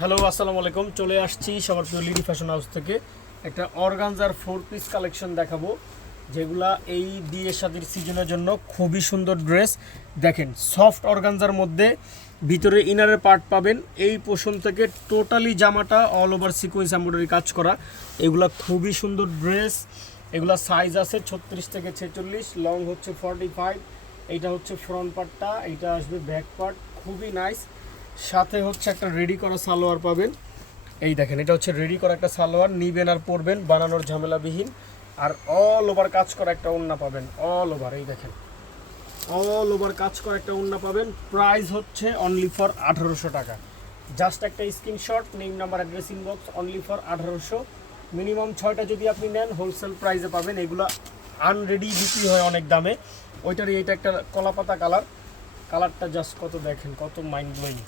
Hello আসসালামু আলাইকুম, চলে আসছি সবার প্রিয় লিডি ফ্যাশন হাউস থেকে একটা অর্গানজার 4 পিস কালেকশন দেখাবো, যেগুলা এই বিয়ে শাদির সিজনের জন্য খুবই সুন্দর ড্রেস। দেখেন, সফট অর্গানজার মধ্যে ভিতরে ইনারের পার্ট পাবেন। এই পোষণ থেকে টোটালি জামাটা অল ওভার সিকোয়েন্স এমব্রয়ডারি কাজ করা। এগুলা খুবই সুন্দর ড্রেস। এগুলা সাইজ আছে 36 থেকে 46, লং হচ্ছে 45। এইটা হচ্ছে ফ্রন্ট পার্টটা, এইটা আসবে ব্যাক পার্ট, খুবই নাইস। সাথে হচ্ছে একটা রেডি করা সালোয়ার পাবেন। এই দেখেন, এটা হচ্ছে রেডি করা একটা সালোয়ার, নিবেন আর পরবেন, বানানোর ঝামেলাবিহীন। আর অল ওভার কাজ করা একটা ওড়না পাবেন, অল ওভার। এই দেখেন, অল ওভার কাজ করা একটা ওড়না পাবেন। প্রাইস হচ্ছে অনলি ফর 1800 টাকা। জাস্ট একটা screenshot, name number address inbox, only for 1800। Minimum 6টা যদি আপনি নেন হোলসেল প্রাইসে পাবেন। এগুলো আনরেডি বিক্রি হয় অনেক দামে। ওইটারই এটা একটা কলাপাতা কালার, কালারটা জাস্ট কত দেখেন, কত মাইন্ড ব্লোয়িং।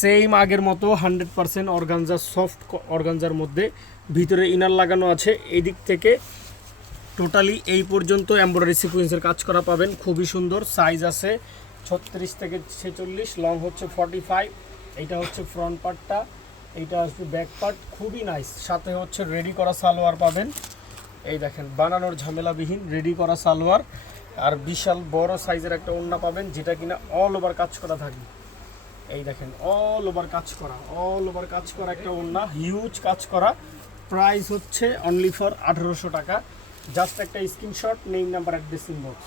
সেম আগের মতো 100% অর্গানজা, সফট অর্গানজার মধ্যে ভিতরে ইনার লাগানো আছে। এই দিক থেকে টোটালি এই পর্যন্ত এমব্রয়ডারি সিকোয়েন্সের কাজ করা পাবেন, খুবই সুন্দর। সাইজ আছে 36 থেকে 46, লং হচ্ছে 45। এইটা হচ্ছে ফ্রন্ট পার্টটা, এইটা আসবে ব্যাক পার্ট, খুবই নাইস। সাথে হচ্ছে রেডি করা সালোয়ার পাবেন। এই দেখেন, বানানোর ঝামেলাবিহীন রেডি করা সালোয়ার। আর বিশাল বড় সাইজের একটা ওড়না পাবেন, যেটা কিনা অল ওভার কাজ করা থাকবে। এই দেখেন, অল ওভার কাজ করা, অল ওভার কাজ করা একটা ওড়না, হিউজ কাজ করা। প্রাইস হচ্ছে অনলি ফর 1800 টাকা। জাস্ট একটা screenshot, name number address inbox.